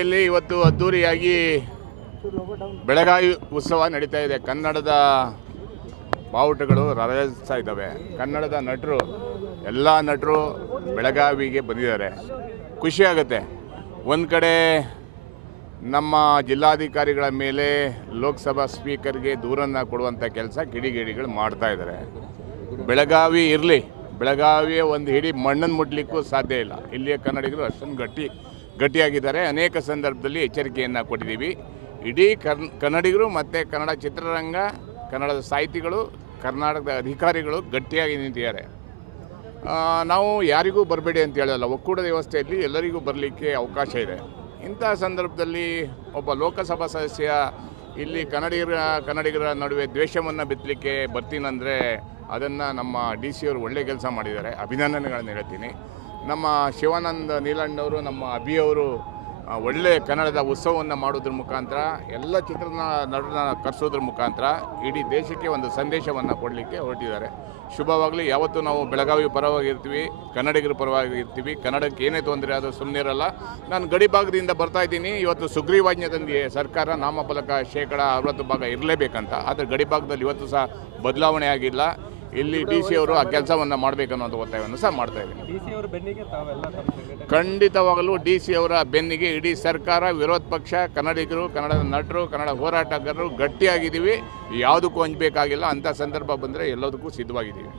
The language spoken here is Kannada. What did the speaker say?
ಇಲ್ಲಿ ಇವತ್ತು ಅದ್ದೂರಿಯಾಗಿ ಬೆಳಗಾವಿ ಉತ್ಸವ ನಡೀತಾ ಇದೆ. ಕನ್ನಡದ ಬಾವುಟಗಳು ರಾರಾಜಿಸ್ತಾ ಇದ್ದಾವೆ. ಕನ್ನಡದ ನಟರು ಎಲ್ಲ ನಟರು ಬೆಳಗಾವಿಗೆ ಬಂದಿದ್ದಾರೆ. ಖುಷಿಯಾಗುತ್ತೆ. ಒಂದು ಕಡೆ ನಮ್ಮ ಜಿಲ್ಲಾಧಿಕಾರಿಗಳ ಮೇಲೆ ಲೋಕಸಭಾ ಸ್ಪೀಕರ್ಗೆ ದೂರನ್ನು ಕೊಡುವಂಥ ಕೆಲಸ ಕಿಡಿಗೇಡಿಗಳು ಮಾಡ್ತಾ ಇದ್ದಾರೆ. ಬೆಳಗಾವಿ ಇರಲಿ, ಬೆಳಗಾವಿಯ ಒಂದು ಹಿಡಿ ಮಣ್ಣನ್ನು ಮುಟ್ಲಿಕ್ಕೂ ಸಾಧ್ಯ ಇಲ್ಲ. ಇಲ್ಲಿಯ ಕನ್ನಡಿಗರು ಅಷ್ಟೊಂದು ಗಟ್ಟಿಯಾಗಿದ್ದಾರೆ. ಅನೇಕ ಸಂದರ್ಭದಲ್ಲಿ ಎಚ್ಚರಿಕೆಯನ್ನು ಕೊಟ್ಟಿದ್ದೀವಿ. ಇಡೀ ಕನ್ನಡಿಗರು ಮತ್ತು ಕನ್ನಡ ಚಿತ್ರರಂಗ, ಕನ್ನಡದ ಸಾಹಿತಿಗಳು, ಕರ್ನಾಟಕದ ಅಧಿಕಾರಿಗಳು ಗಟ್ಟಿಯಾಗಿ ನಿಂತಿದ್ದಾರೆ. ನಾವು ಯಾರಿಗೂ ಬರಬೇಡಿ ಅಂತ ಹೇಳಲ್ಲ. ಒಕ್ಕೂಟದ ವ್ಯವಸ್ಥೆಯಲ್ಲಿ ಎಲ್ಲರಿಗೂ ಬರಲಿಕ್ಕೆ ಅವಕಾಶ ಇದೆ. ಇಂಥ ಸಂದರ್ಭದಲ್ಲಿ ಒಬ್ಬ ಲೋಕಸಭಾ ಸದಸ್ಯ ಇಲ್ಲಿ ಕನ್ನಡಿಗರ ನಡುವೆ ದ್ವೇಷವನ್ನು ಬಿತ್ತಲಿಕ್ಕೆ ಬರ್ತೀನಂದರೆ ಅದನ್ನು ನಮ್ಮ DC ಅವರು ಒಳ್ಳೆ ಕೆಲಸ ಮಾಡಿದ್ದಾರೆ. ಅಭಿನಂದನೆಗಳನ್ನು ಹೇಳ್ತೀನಿ. ನಮ್ಮ ಶಿವಾನಂದ ನೀಲಣ್ಣವರು, ನಮ್ಮ ಅಭಿಯವರು ಒಳ್ಳೆ ಕನ್ನಡದ ಉತ್ಸವವನ್ನು ಮಾಡೋದ್ರ ಮುಖಾಂತರ, ಎಲ್ಲ ನಟರನ್ನ ಕರೆಸೋದ್ರ ಮುಖಾಂತರ ಇಡೀ ದೇಶಕ್ಕೆ ಒಂದು ಸಂದೇಶವನ್ನು ಕೊಡಲಿಕ್ಕೆ ಹೊರಟಿದ್ದಾರೆ. ಶುಭವಾಗಲಿ. ಯಾವತ್ತೂ ನಾವು ಬೆಳಗಾವಿ ಪರವಾಗಿರ್ತೀವಿ, ಕನ್ನಡಿಗರ ಪರವಾಗಿರ್ತೀವಿ. ಕನ್ನಡಕ್ಕೆ ಏನೇ ತೊಂದರೆ ಆದರೂ ಸುಮ್ಮನೆ ಇರಲ್ಲ. ನಾನು ಗಡಿ ಭಾಗದಿಂದ ಬರ್ತಾ ಇದ್ದೀನಿ. ಇವತ್ತು ಸುಗ್ರೀವಾಜ್ಞೆ ತಂದಿದೆ ಸರ್ಕಾರ, ನಾಮಫಲಕ 60% ಇರಲೇಬೇಕಂತ. ಆದರೆ ಗಡಿ ಭಾಗದಲ್ಲಿ ಇವತ್ತು ಸಹ ಬದಲಾವಣೆ ಆಗಿಲ್ಲ. ಇಲ್ಲಿ DC ಅವರು ಆ ಕೆಲಸವನ್ನು ಮಾಡಬೇಕನ್ನೋದು ಒತ್ತಾಯವನ್ನು ಸಹ ಮಾಡ್ತಾ ಇದ್ದೀನಿ. ಖಂಡಿತವಾಗಲೂ DC ಅವರ ಬೆನ್ನಿಗೆ ಇಡೀ ಸರ್ಕಾರ, ವಿರೋಧ ಪಕ್ಷ, ಕನ್ನಡಿಗರು, ಕನ್ನಡದ ನಟರು, ಕನ್ನಡ ಹೋರಾಟಗಾರರು ಗಟ್ಟಿಯಾಗಿದ್ದೀವಿ. ಯಾವುದಕ್ಕೂ ಹಂಚಬೇಕಾಗಿಲ್ಲ. ಅಂಥ ಸಂದರ್ಭ ಬಂದರೆ ಎಲ್ಲದಕ್ಕೂ ಸಿದ್ಧವಾಗಿದ್ದೀವಿ.